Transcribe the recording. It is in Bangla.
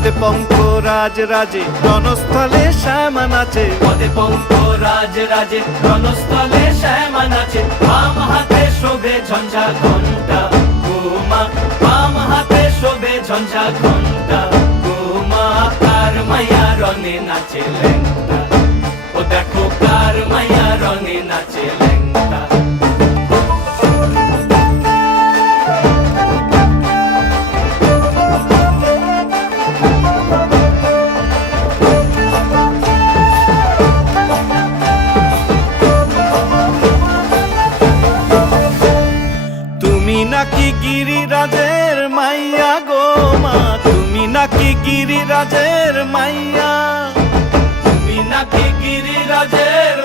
পদে পঙ্ক রাজ রাজে রণস্থলে শ্যামা নাচে, পদে পঙ্ক রাজ রাজে রণস্থলে শ্যামা নাচে। বাম হাতে শোভে ঝঞ্ঝা ঘণ্টা গোমা, বাম হাতে শোভে ঝঞ্ঝা ঘণ্টা গোমা। কার মাইয়া রণে নাচে ল্যাংটা, ও দেখো কার মাইয়া রণে নাচে ল্যাংটা। তুমি নাকি গিরিরাজের মাইয়া গো মা, তুমি নাকি গিরিরাজের মাইয়া, তুমি নাকি গিরিরাজের